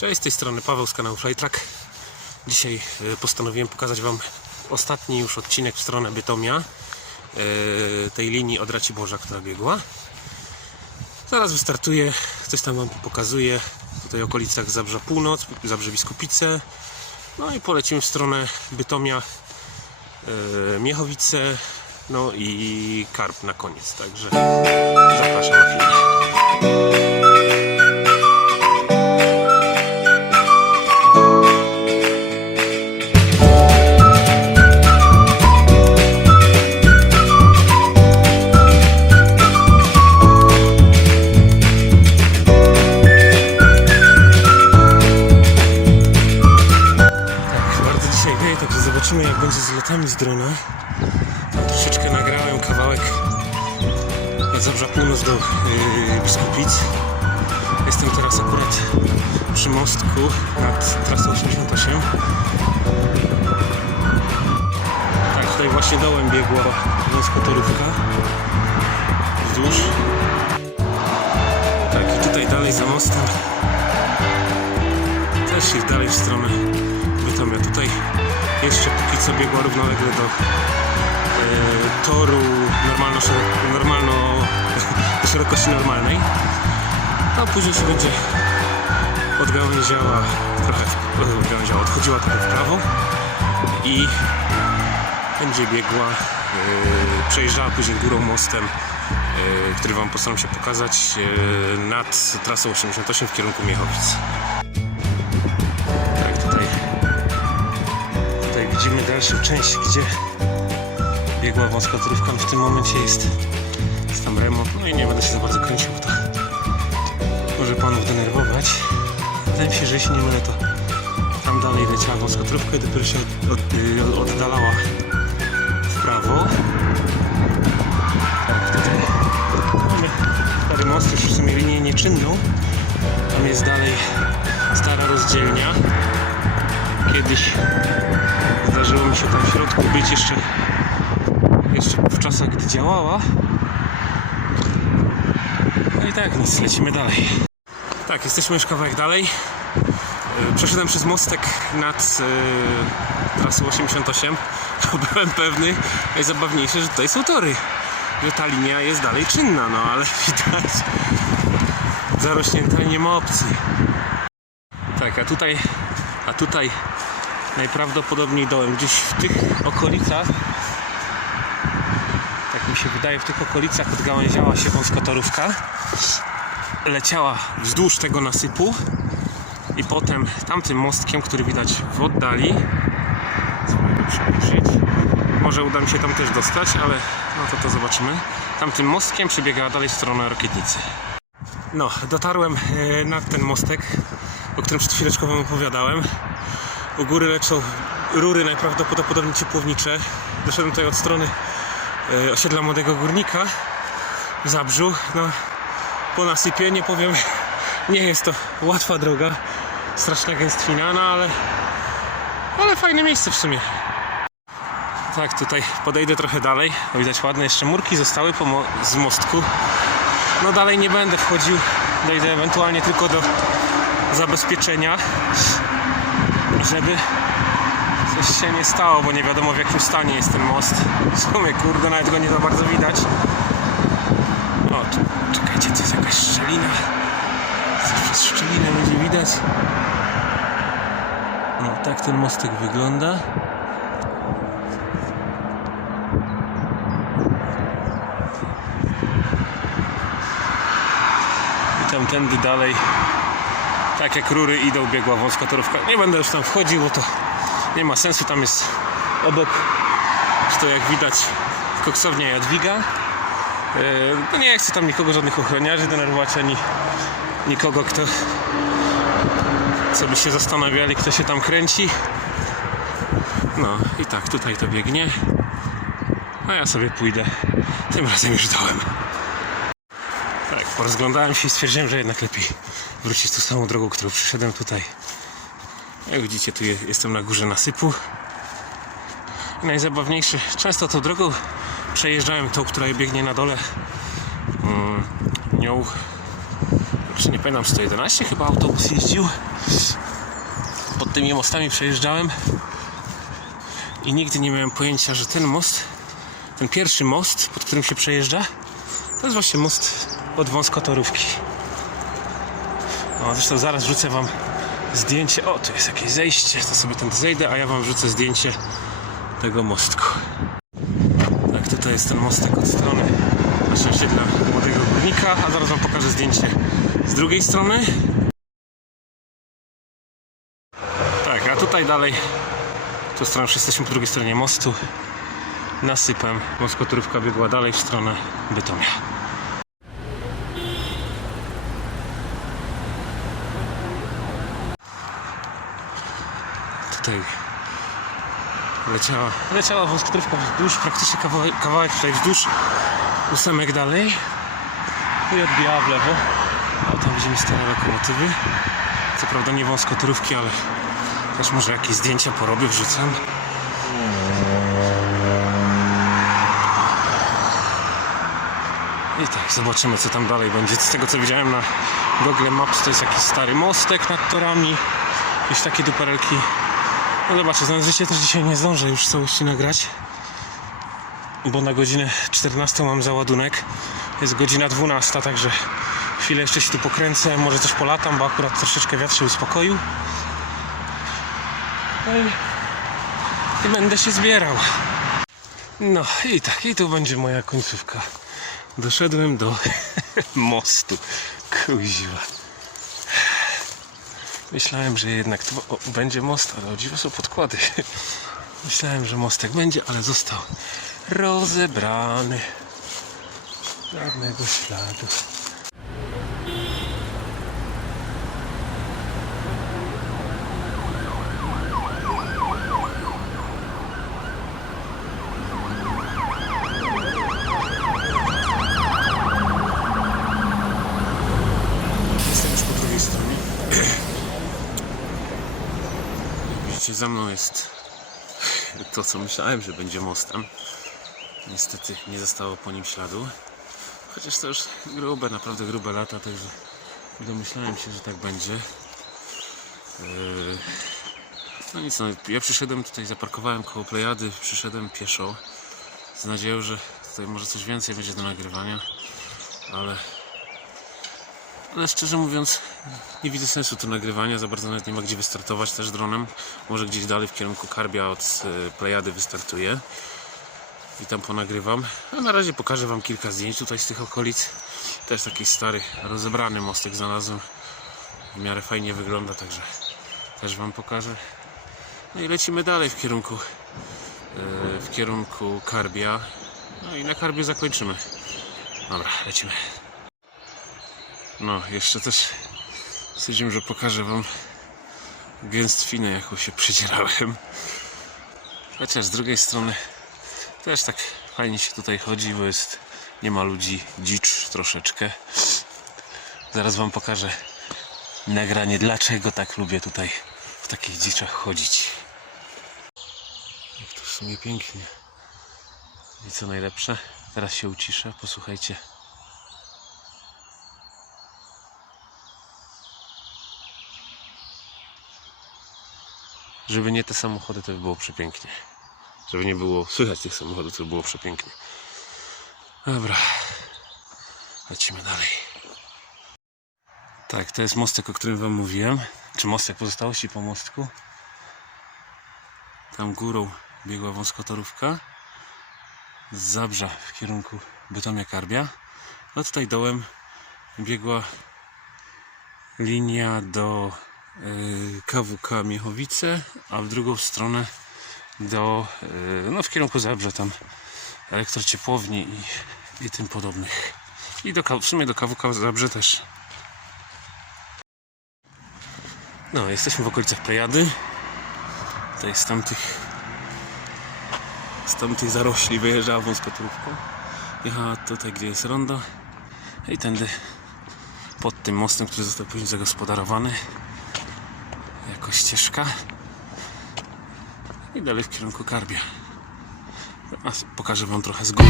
Cześć, z tej strony Paweł z kanału Flytrack. Dzisiaj e, postanowiłem pokazać Wam ostatni już odcinek w stronę Bytomia, e, tej linii od Raciborza, która biegła. Zaraz wystartuję, coś tam Wam pokazuję, w okolicach Zabrza Północ, Zabrze Biskupice, no i polecimy w stronę Bytomia, e, Miechowice, no i Karp na koniec, także zapraszam na film. Zobaczymy jak będzie z lotami z drona. Tam troszeczkę nagrałem kawałek od Zabrza Północ do yy, Biskupic. Jestem teraz akurat przy mostku nad trasą 88. Tak, tutaj właśnie dołem biegła wąskotorówka wzdłuż. Tak, i tutaj dalej za mostem też jest dalej w stronę Bytomia. Tutaj jeszcze póki co biegła równolegle do e, toru normalno, normalno do szerokości normalnej. A później się będzie odgałęziała trochę, odgałęziała, odchodziła trochę w prawo i będzie biegła, e, przejeżdżała później górą mostem, e, który Wam postaram się pokazać, e, nad trasą 88 w kierunku Miechowic. Dalszą część, gdzie biegła wąska torówka. W tym momencie jest, jest tam remont. No i nie będę się za bardzo kręcił, bo to może panów denerwować. Wydaje mi się, że jeśli nie mylę, to tam dalej leciała wąska torówka i dopiero się od, od, y, oddalała w prawo. Tutaj mamy most, już w sumie linię nieczynną. Tam jest dalej stara rozdzielnia. Kiedyś zdarzyło mi się tam w środku być jeszcze, jeszcze w czasach, gdy działała. No i tak, nic, lecimy dalej. Tak, jesteśmy już kawałek dalej. Yy, Przeszedłem przez mostek nad yy, trasą 88. Byłem pewny, najzabawniejsze, że tutaj są tory. Że ta linia jest dalej czynna, no ale widać zarośnięta nie ma opcji. Tak, a tutaj, a tutaj najprawdopodobniej dołem, gdzieś w tych okolicach, tak mi się wydaje, w tych okolicach odgałęziała się wąskotorówka, leciała wzdłuż tego nasypu i potem tamtym mostkiem, który widać w oddali, może uda mi się tam też dostać, ale no to to zobaczymy. Tamtym mostkiem przebiegała dalej w stronę Rokietnicy. No, dotarłem e, nad ten mostek, o którym przed chwileczką Wam opowiadałem. U góry leczą rury najprawdopodobniej ciepłownicze. Doszedłem tutaj od strony e, osiedla Młodego Górnika w Zabrzu. No, po nasypie, nie powiem, nie jest to łatwa droga, straszna gęstwina, no ale, ale fajne miejsce w sumie. Tak, tutaj podejdę trochę dalej. Widać ładne jeszcze murki zostały mo- z mostku. No dalej nie będę wchodził. Dojdę ewentualnie tylko do zabezpieczenia, żeby coś się nie stało, bo nie wiadomo w jakim stanie jest ten most. W sumie, kurde, nawet go nie za bardzo widać. O, cz- czekajcie, to jest jakaś szczelina. Przez szczelinę będzie widać. No, tak ten mostek wygląda. I tamtędy dalej, tak jak rury idą, biegła wąska torówka. Nie będę już tam wchodził, bo to nie ma sensu. Tam jest obok, to jak widać, koksownia Jadwiga. E, No nie chcę tam nikogo, żadnych ochroniarzy denerwować, ani nikogo, kto co by się zastanawiali, kto się tam kręci. No i tak, tutaj to biegnie. A ja sobie pójdę. Tym razem już dołem. Tak, porozglądałem się i stwierdziłem, że jednak lepiej wrócić tą samą drogą, którą przyszedłem tutaj. Jak widzicie, tu je- jestem na górze nasypu. I najzabawniejsze, często tą drogą przejeżdżałem tą, która biegnie na dole. Mm, Nią czy nie pamiętam, 111 chyba autobus jeździł. Pod tymi mostami przejeżdżałem i nigdy nie miałem pojęcia, że ten most, ten pierwszy most, pod którym się przejeżdża, to jest właśnie most od wąskotorówki. No, zresztą zaraz wrzucę wam zdjęcie. O, tu jest jakieś zejście, to sobie tam zejdę, a ja wam wrzucę zdjęcie tego mostku. Tak, tutaj jest ten mostek od strony na szczęście dla młodego górnika, a zaraz wam pokażę zdjęcie z drugiej strony. Tak, a tutaj dalej, tu stronę już jesteśmy po drugiej stronie mostu, nasypem, moskoturówka biegła dalej w stronę Bytomia. Tutaj leciała, leciała wąskotrywka wzdłuż, praktycznie kawałek, kawałek tutaj wzdłuż, ósemek dalej i odbijała w lewo. A tam widzimy stare lokomotywy. Co prawda nie wąskotrówki, ale też może jakieś zdjęcia porobię, wrzucam. I tak, zobaczymy co tam dalej będzie. Z tego co widziałem na Google Maps to jest jakiś stary mostek nad torami. Jakieś takie duperelki. No zobaczę, znając życie też dzisiaj nie zdążę już całości nagrać. Bo na godzinę 14 mam załadunek. Jest godzina 12, także chwilę jeszcze się tu pokręcę, może coś polatam, bo akurat troszeczkę wiatr się uspokoił. No i, i będę się zbierał. No i tak, i tu będzie moja końcówka. Doszedłem do mostu. Kuźwa. Myślałem, że jednak to będzie most, ale o dziwo są podkłady. Myślałem, że mostek będzie, ale został rozebrany. Żadnego śladu. Jestem już po drugiej stronie. Widzicie, za mną jest to, co myślałem, że będzie mostem. Niestety nie zostało po nim śladu. Chociaż to już grube, naprawdę grube lata, także domyślałem się, że tak będzie. Yy, No nic, no, ja przyszedłem tutaj, zaparkowałem koło Plejady, przyszedłem pieszo z nadzieją, że tutaj może coś więcej będzie do nagrywania, ale ale szczerze mówiąc, nie widzę sensu tu nagrywania. Za bardzo nawet nie ma gdzie wystartować też dronem. Może gdzieś dalej w kierunku Karbia od e, Plejady wystartuję. I tam ponagrywam. A na razie pokażę Wam kilka zdjęć tutaj z tych okolic. Też taki stary, rozebrany mostek znalazłem. W miarę fajnie wygląda, także też Wam pokażę. No i lecimy dalej w kierunku e, w kierunku Karbia. No i na Karbie zakończymy. Dobra, lecimy. No, jeszcze też stwierdziłem, że pokażę Wam gęstwinę, jaką się przydzierałem. Chociaż z drugiej strony też tak fajnie się tutaj chodzi, bo jest, nie ma ludzi, dzicz troszeczkę. Zaraz Wam pokażę nagranie, dlaczego tak lubię tutaj w takich dziczach chodzić. Jak to w sumie pięknie. I co najlepsze, teraz się uciszę, posłuchajcie. Żeby nie te samochody, to by było przepięknie. Żeby nie było słychać tych samochodów, to by było przepięknie. Dobra. Lecimy dalej. Tak, to jest mostek, o którym Wam mówiłem. Czy mostek pozostałości po mostku. Tam górą biegła wąskotorówka. Z Zabrza w kierunku Bytomia Karbia. A tutaj dołem biegła linia do KWK Miechowice, a w drugą stronę do, y, no w kierunku Zabrze tam elektrociepłowni i, i tym podobnych. I do, w sumie do KWK Zabrze też. No, jesteśmy w okolicach Plejady. Tutaj z tamtych z tamtych zarośli wyjeżdżała wąskotorówka. Jechała tutaj, gdzie jest rondo. I tędy pod tym mostem, który został później zagospodarowany jako ścieżka i dalej w kierunku Karbia. A pokażę Wam trochę z góry.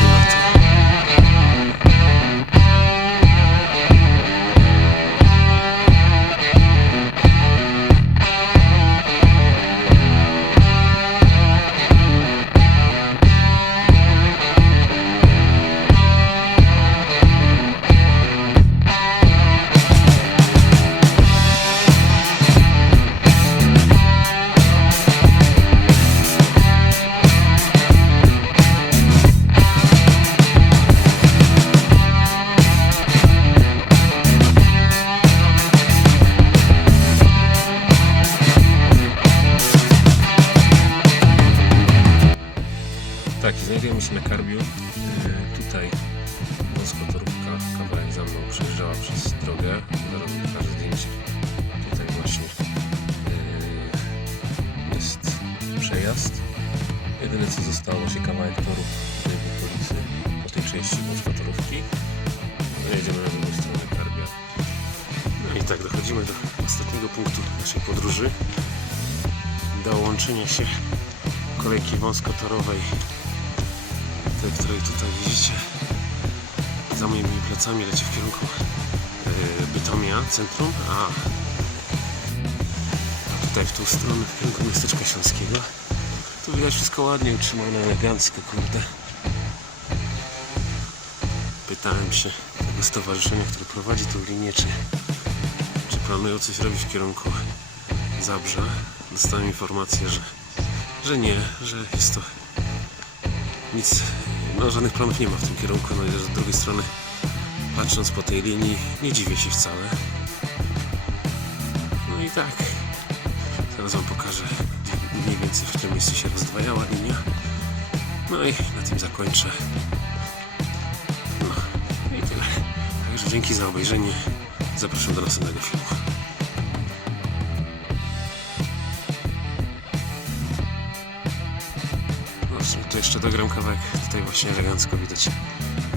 Jesteśmy na Karbiu. Yy, tutaj wąskotorówka kawałek za mną przejeżdżała przez drogę. Zaraz pokażę zdjęcie. Tutaj właśnie yy, jest przejazd. Jedyne co zostało się kawałek toru tutaj w okolicy po tej części wąskotorówki. No, jedziemy na drugą stronę Karbia. No i tak dochodzimy do ostatniego punktu naszej podróży. Do łączenia się kolejki wąskotorowej, tej, której tutaj widzicie. Za moimi plecami leci w kierunku e, Bytomia, centrum, a, tutaj w tą stronę, w kierunku miasteczka śląskiego. Tu widać wszystko ładnie utrzymane, elegancko, kurde. Pytałem się tego stowarzyszenia, które prowadzi tą linię, czy, czy planują coś robić w kierunku Zabrza. Dostałem informację, że, że nie, że jest to nic, no żadnych planów nie ma w tym kierunku, no i z drugiej strony patrząc po tej linii nie dziwię się wcale. No i tak, teraz wam pokażę mniej więcej w którym miejscu się rozdwajała linia. No i na tym zakończę. No i tyle. Także dzięki za obejrzenie. Zapraszam do następnego filmu. Jeszcze dogram kawałek. Tutaj właśnie elegancko widać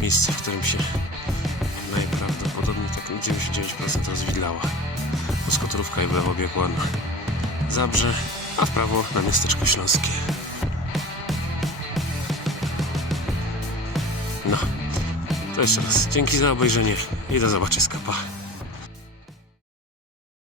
miejsce, w którym się najprawdopodobniej tak 99% rozwidlała. Boskotorówka i lewo biegła na Zabrze, a w prawo na miasteczko śląskie. No, to jeszcze raz. Dzięki za obejrzenie i do zobaczenia. Pa.